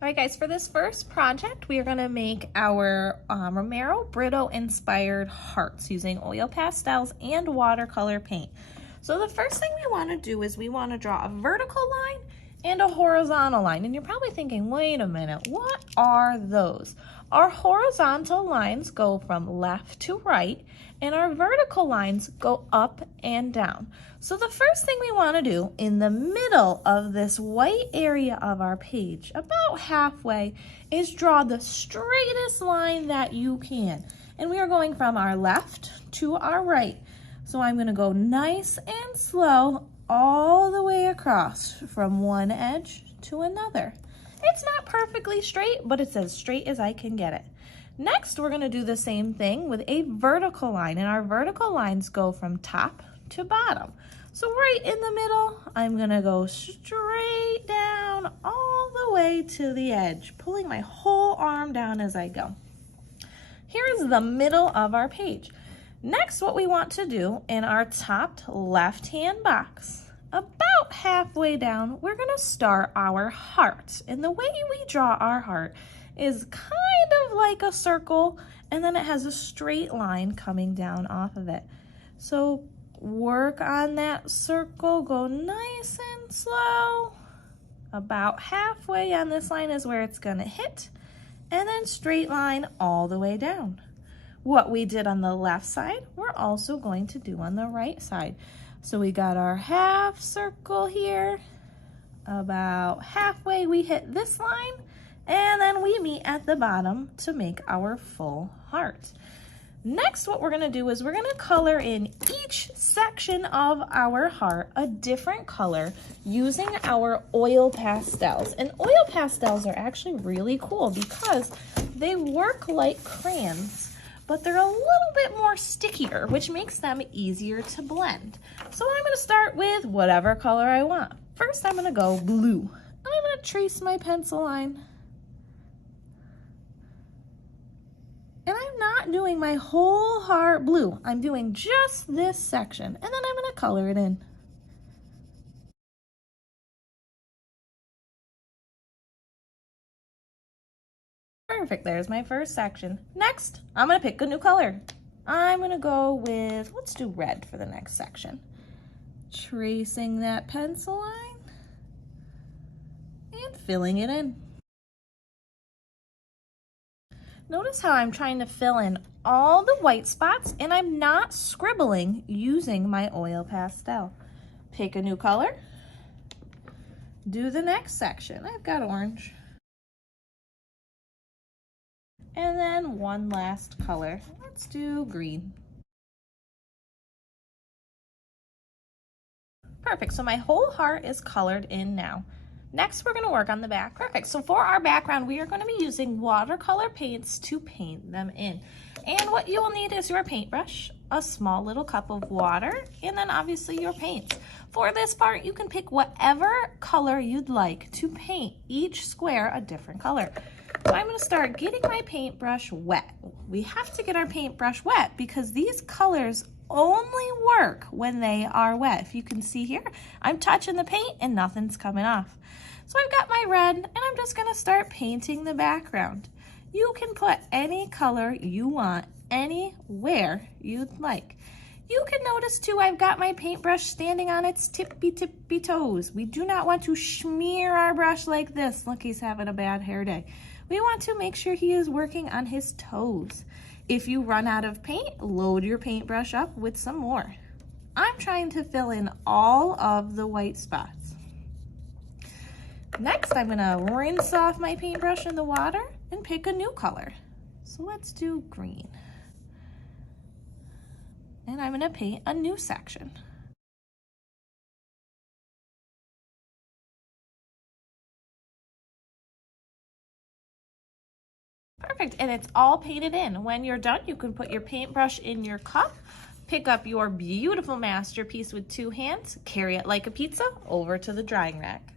All right, guys, for this first project, we are gonna make our Romero Brito inspired hearts using oil pastels and watercolor paint. So the first thing we wanna do is we wanna draw a vertical line and a horizontal line. And you're probably thinking, wait a minute, what are those? Our horizontal lines go from left to right, and our vertical lines go up and down. So the first thing we want to do in the middle of this white area of our page, about halfway, is draw the straightest line that you can. And we are going from our left to our right. So I'm going to go nice and slow all the way across from one edge to another. It's not perfectly straight, but it's as straight as I can get it. Next, we're going to do the same thing with a vertical line, and our vertical lines go from top to bottom. So right in the middle, I'm going to go straight down all the way to the edge, pulling my whole arm down as I go. Here's the middle of our page. Next, what we want to do in our top left-hand box, about halfway down, we're going to start our heart. And the way we draw our heart is kind of like a circle, and then it has a straight line coming down off of it. So work on that circle, go nice and slow. About halfway on this line is where it's going to hit, and then straight line all the way down. What we did on the left side, we're also going to do on the right side. So we got our half circle here. About halfway we hit this line, and then we meet at the bottom to make our full heart. Next, what we're gonna do is we're gonna color in each section of our heart a different color using our oil pastels. And oil pastels are actually really cool because they work like crayons, but they're a little bit more stickier, which makes them easier to blend. So I'm gonna start with whatever color I want. First, I'm gonna go blue. I'm gonna trace my pencil line. And I'm not doing my whole heart blue. I'm doing just this section, and then I'm gonna color it in. Perfect, there's my first section. Next, I'm gonna pick a new color. I'm gonna go with, let's do red for the next section. Tracing that pencil line and filling it in. Notice how I'm trying to fill in all the white spots, and I'm not scribbling using my oil pastel. Pick a new color. Do the next section. I've got orange. And then one last color. Let's do green. Perfect, so my whole heart is colored in now. Next, we're gonna work on the back. Perfect, so for our background, we are gonna be using watercolor paints to paint them in. And what you will need is your paintbrush, a small little cup of water, and then obviously your paints. For this part, you can pick whatever color you'd like to paint each square a different color. So I'm gonna start getting my paintbrush wet. We have to get our paintbrush wet because these colors only work when they are wet. If you can see here, I'm touching the paint and nothing's coming off. So I've got my red, and I'm just gonna start painting the background. You can put any color you want anywhere you'd like. You can notice too, I've got my paintbrush standing on its tippy toes. We do not want to smear our brush like this. Look, he's having a bad hair day. We want to make sure he is working on his toes. If you run out of paint, load your paintbrush up with some more. I'm trying to fill in all of the white spots. Next, I'm gonna rinse off my paintbrush in the water and pick a new color. So let's do green. And I'm gonna paint a new section. Perfect, and it's all painted in. When you're done, you can put your paintbrush in your cup, pick up your beautiful masterpiece with two hands, carry it like a pizza over to the drying rack.